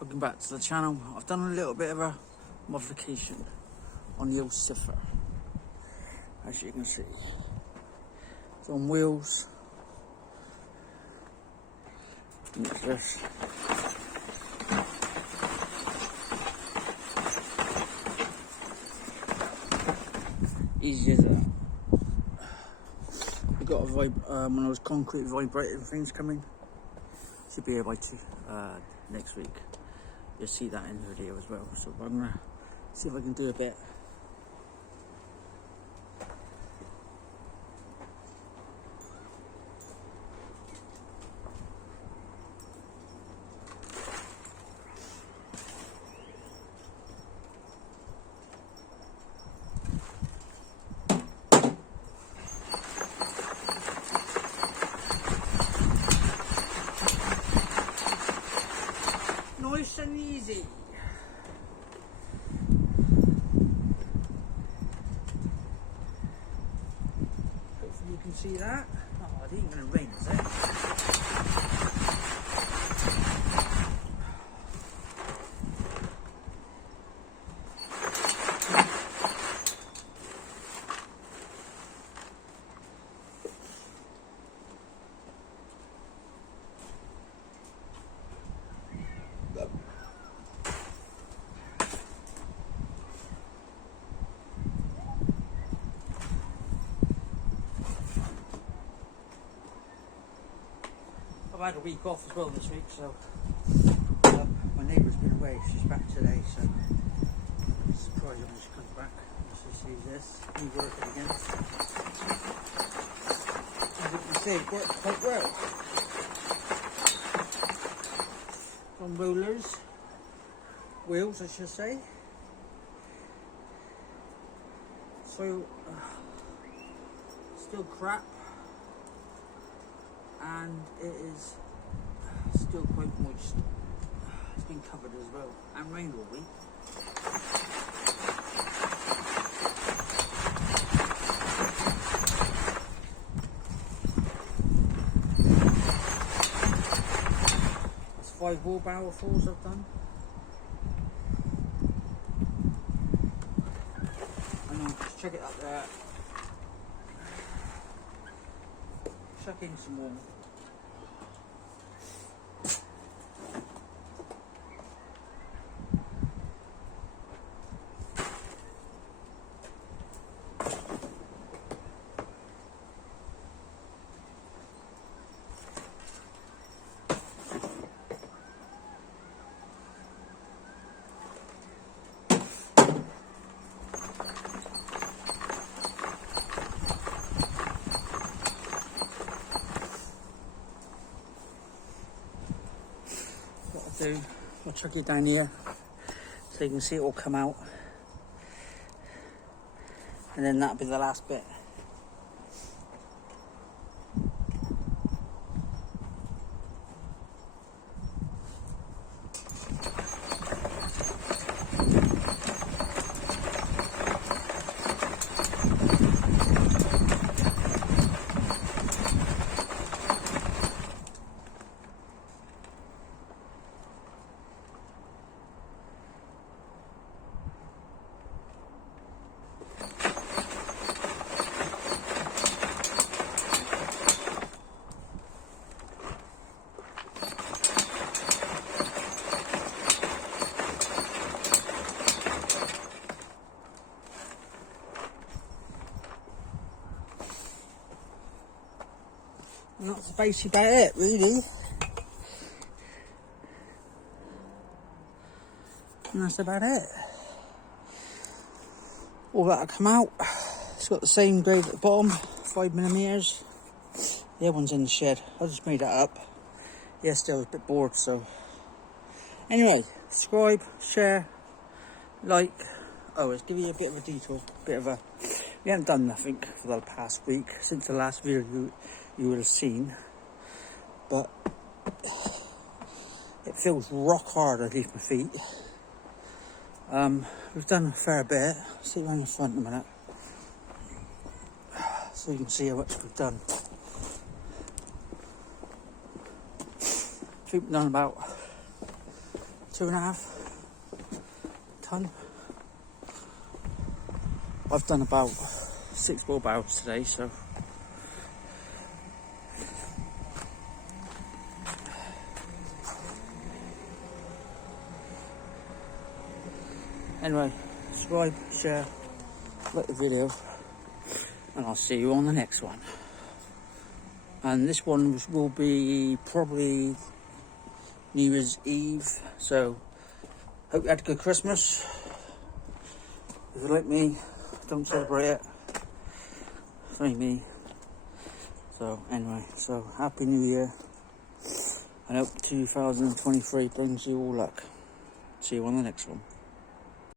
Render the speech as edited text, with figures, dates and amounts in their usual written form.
Welcome back to the channel. I've done a little bit of a modification on the old DEFRA, as you can see. It's on wheels. And it's this. Easy as that. We got a one of those concrete vibrating things coming. Should be here by next week. You'll see that in the video as well. So I'm gonna see if I can do a bit. Nice and easy. Hopefully you can see that. Oh, it ain't gonna rain, is it? I've had a week off as well this week, so my neighbour's been away. She's back today, so I'm surprised when she comes back. She sees this, me working again. As you can see, it worked quite well. On rollers, wheels I should say. So, still crap. And it is still quite moist. It's been covered as well, and rained all week. That's 5 wheelbarrow falls I've done. And I'll just check it up there. Chuck in some more. I'll chuck it down here so you can see it all come out, and then that'll be the last bit. And that's basically about it, really. And that's about it. All that'll come out. It's got the same grade at the bottom, 5mm. The other one's in the shed. I just made that up. Yesterday I was a bit bored, so. Anyway, subscribe, share, like. Oh, let's give you a bit of a detour. We haven't done nothing for the past week since the last video you would have seen, but it feels rock hard underneath my feet. We've done a fair bit. I'll sit around the front in a minute so you can see how much we've done. I think we've done about 2.5 ton. I've done about 6 ball barrels today, so anyway, subscribe, share, like the video, and I'll see you on the next one. And this one will be probably New Year's Eve, so hope you had a good Christmas. If you're like me, don't celebrate it. It's only me. So anyway, so Happy New Year. I hope 2023 brings you all luck. See you on the next one.